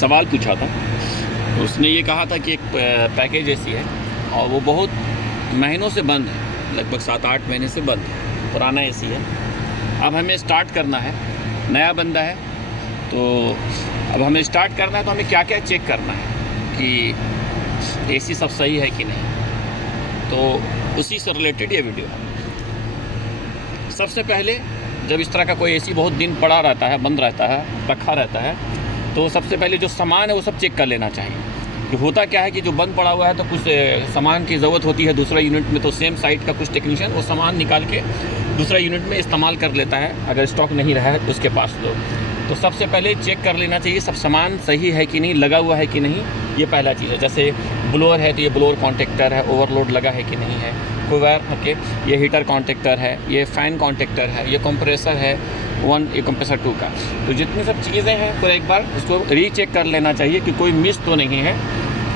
सवाल पूछा था, तो उसने ये कहा था कि एक पैकेज ऐसी है और वो बहुत महीनों से बंद है, लगभग 7-8 महीने से बंद है, पुराना एसी है। अब हमें स्टार्ट करना है, नया बंदा है, तो अब हमें स्टार्ट करना है तो हमें क्या क्या चेक करना है कि एसी सब सही है कि नहीं। तो उसी से रिलेटेड ये वीडियो है। सबसे पहले जब इस तरह का कोई एसी बहुत दिन पड़ा रहता है, बंद रहता है, रखा रहता है, तो सबसे पहले जो सामान है वो सब चेक कर लेना चाहिए। कि होता क्या है कि जो बंद पड़ा हुआ है तो कुछ सामान की ज़रूरत होती है दूसरा यूनिट में, तो सेम साइट का कुछ टेक्नीशियन वो सामान निकाल के दूसरा यूनिट में इस्तेमाल कर लेता है अगर स्टॉक नहीं रहा है उसके पास। तो सबसे पहले चेक कर लेना चाहिए सब सामान सही है कि नहीं, लगा हुआ है कि नहीं, ये पहला चीज़ है। जैसे ब्लोअर है तो ये ब्लोअर कॉन्टेक्टर है, ओवरलोड लगा है कि नहीं है, कोई वायर ओके, ये हीटर कॉन्टेक्टर है, ये फ़ैन कॉन्टेक्टर है, ये कंप्रेसर है 1, ये कंप्रेसर 2 का। तो जितनी सब चीज़ें हैं पूरा एक बार उसको रीचेक कर लेना चाहिए कि कोई मिस तो नहीं है,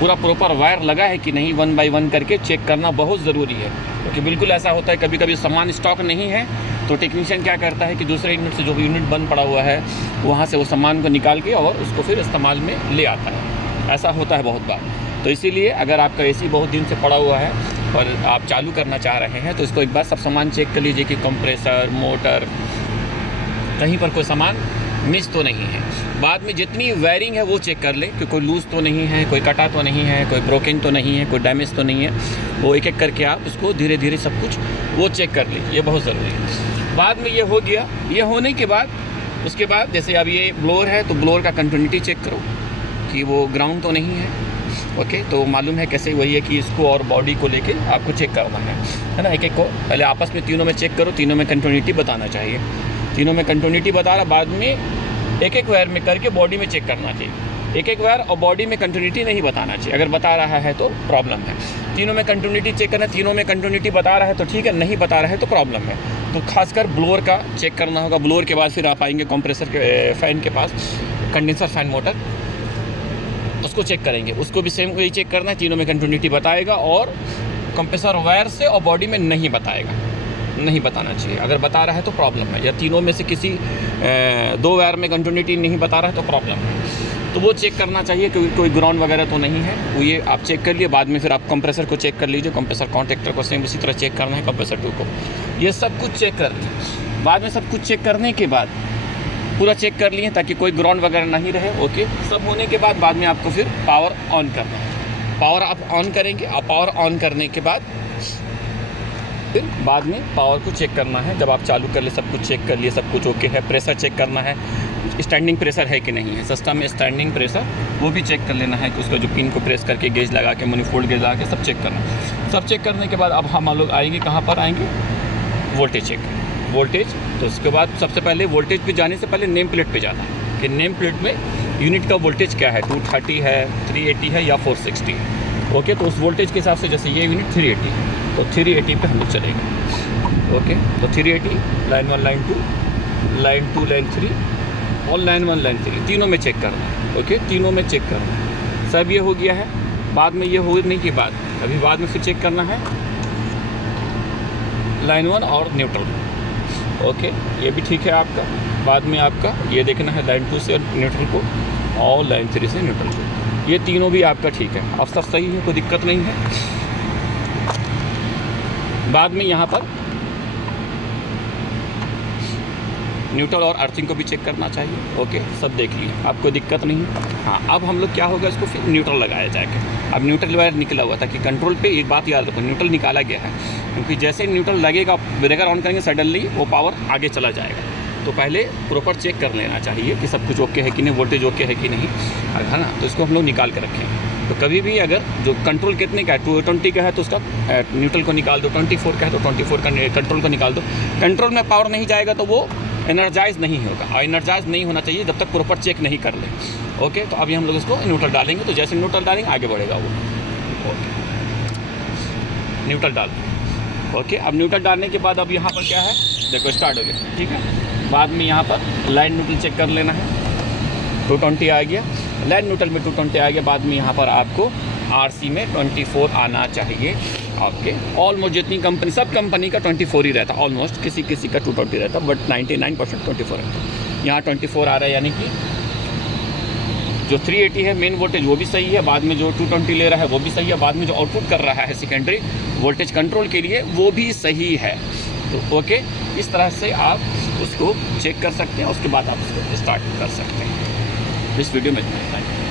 पूरा प्रॉपर वायर लगा है कि नहीं, 1 बाय 1 करके चेक करना बहुत ज़रूरी है। क्योंकि बिल्कुल ऐसा होता है कभी कभी सामान स्टॉक नहीं है तो टेक्नीशियन क्या करता है कि दूसरे यूनिट से जो भी यूनिट बंद पड़ा हुआ है वहाँ से वो सामान को निकाल के और उसको फिर इस्तेमाल में ले आता है। ऐसा होता है बहुत बार। तो इसीलिए अगर आपका एसी बहुत दिन से पड़ा हुआ है और आप चालू करना चाह रहे हैं तो इसको एक बार सब सामान चेक कर लीजिए कि कंप्रेसर, मोटर, कहीं पर कोई सामान मिस तो नहीं है। बाद में जितनी वायरिंग है वो चेक कर ले कि कोई लूज़ तो नहीं है, कोई कटा तो नहीं है, कोई ब्रोकन तो नहीं है, कोई डैमेज तो नहीं है। वो एक एक करके आप उसको धीरे धीरे सब कुछ वो चेक कर लीजिए, ये बहुत ज़रूरी है। बाद में ये हो गया, ये होने के बाद उसके बाद जैसे अब ये ब्लोअर है तो ब्लोअर का कंटिन्यूटी चेक करो कि वो ग्राउंड तो नहीं है। ओके, तो मालूम है कैसे, वही है कि इसको और बॉडी को लेके आपको चेक करना है ना। एक एक को पहले आपस में तीनों में चेक करो, तीनों में कंटिन्यूटी बताना चाहिए। तीनों में कंटिन्यूटी बता रहा, बाद में एक एक वायर में करके बॉडी में चेक करना चाहिए। एक एक वायर और बॉडी में कंटिन्यूटी नहीं बताना चाहिए, अगर बता रहा है तो प्रॉब्लम है। तीनों में कंटिन्यूटी चेक करना, तीनों में कंटिन्यूटी बता रहा है तो ठीक है, नहीं बता रहा है तो प्रॉब्लम है। तो खासकर ब्लोअर का चेक करना होगा। ब्लोअर के बाद फिर आप आएंगे कंप्रेसर के फ़ैन के पास, कंडेंसर फ़ैन मोटर, उसको चेक करेंगे। उसको भी सेम वही चेक करना है, तीनों में कंटिन्यूटी बताएगा और कंप्रेसर वायर से और बॉडी में नहीं बताएगा, नहीं बताना चाहिए। अगर बता रहा है तो प्रॉब्लम है, या तीनों में से किसी 2 वायर में कंटिन्यूटी नहीं बता रहा है तो प्रॉब्लम है। तो वो चेक करना चाहिए कि कोई ग्राउंड वगैरह तो नहीं है, वो ये आप चेक कर लिए। बाद में फिर आप कंप्रेसर को चेक कर लीजिए, कंप्रेसर कॉन्टेक्टर को सेम उसी तरह चेक करना है, कंप्रेसर 2 को। ये सब कुछ चेक कर लिए। बाद में सब कुछ चेक करने के बाद पूरा चेक कर लिए ताकि कोई ग्राउंड वगैरह नहीं रहे। ओके, सब होने के बाद में आपको फिर पावर ऑन करना है। पावर आप ऑन करेंगे, आप पावर ऑन करने के बाद फिर बाद में पावर को चेक करना है। जब आप चालू कर ले, सब कुछ चेक कर लिए, सब कुछ ओके है। प्रेशर चेक करना है, स्टैंडिंग प्रेशर है कि नहीं है। सिस्टम में स्टैंडिंग प्रेशर वो भी चेक कर लेना है कि उसका जो पिन को प्रेस करके गेज लगा के, मैनिफोल्ड गेज लगा के सब चेक करना है। सब चेक करने के बाद अब हम लोग आएंगे कहाँ पर आएंगे, वोल्टेज चेक, वोल्टेज। तो उसके बाद सबसे पहले वोल्टेज पे जाने से पहले नेम प्लेट पे जाना है कि नेम प्लेट में यूनिट का वोल्टेज क्या है, 230 है, 380 है या 460 है। ओके, तो उस वोल्टेज के हिसाब से जैसे ये यूनिट 380 है तो 380 पे हम लोग चलेंगे। ओके, तो 380, लाइन 1, लाइन 2, लाइन 2, लाइन 3 और लाइन 1, लाइन 3 तीनों में चेक करना है। ओके, तीनों में चेक करना है। सब ये हो गया है। बाद में ये होने के बाद अभी बाद में फिर चेक करना है लाइन 1 और न्यूट्रल। ओके, ये भी ठीक है आपका। बाद में आपका ये देखना है लाइन 2 से न्यूट्रल को और लाइन 3 से न्यूट्रल को। ये तीनों भी आपका ठीक है, अब सब सही है, कोई दिक्कत नहीं है। बाद में यहाँ पर न्यूट्रल और अर्थिंग को भी चेक करना चाहिए। ओके, सब देख लिए, आपको दिक्कत नहीं है। हाँ, अब हम लोग क्या होगा, इसको फिर न्यूट्रल लगाया जाएगा। अब न्यूट्रल वायर निकला हुआ था कि कंट्रोल पे एक बात याद रखो, न्यूट्रल निकाला गया है क्योंकि जैसे न्यूट्रल लगेगा, ब्रेकर ऑन करेंगे सडनली वो पावर आगे चला जाएगा। तो पहले प्रॉपर चेक कर लेना चाहिए कि सब कुछ ओके है कि नहीं, वोल्टेज ओके है कि नहीं, है ना। तो इसको हम लोग निकाल के रखें। तो कभी भी अगर जो कंट्रोल कितने का है, 220 का है तो उसका न्यूट्रल को निकाल दो, 24 का है तो 24 का कंट्रोल को निकाल दो। कंट्रोल में पावर नहीं जाएगा तो वो एनर्जाइज नहीं होगा, और एनर्जाइज नहीं होना चाहिए जब तक प्रॉपर चेक नहीं कर ले। ओके, तो अभी हम लोग इसको न्यूट्रल डालेंगे, तो जैसे न्यूट्रल डालेंगे आगे बढ़ेगा वो। ओके, न्यूट्रल डाल। ओके, अब न्यूट्रल डालने के बाद अब यहाँ पर क्या है, देखो स्टार्ट हो गया, ठीक है। बाद में यहाँ पर लाइन न्यूट्रल चेक कर लेना है, 220 आ गया, लाइन न्यूट्रल में 220 आ गया। बाद में यहाँ पर आपको आरसी में 24 आना चाहिए। ओके, ऑलमोस्ट जितनी कंपनी, सब कंपनी का 24 ही रहता, ऑलमोस्ट किसी किसी का 220 रहता, बट 99% 24 रहता। यहाँ 24 आ रहा है, यानी कि जो 380 है मेन वोल्टेज वो भी सही है, बाद में जो 220 ले रहा है वो भी सही है, बाद में जो आउटपुट कर रहा है सेकेंडरी वोल्टेज कंट्रोल के लिए वो भी सही है। तो ओके, इस तरह से आप उसको चेक कर सकते हैं, उसके बाद आप उसको स्टार्ट कर सकते हैं। इस वीडियो में इतना ही।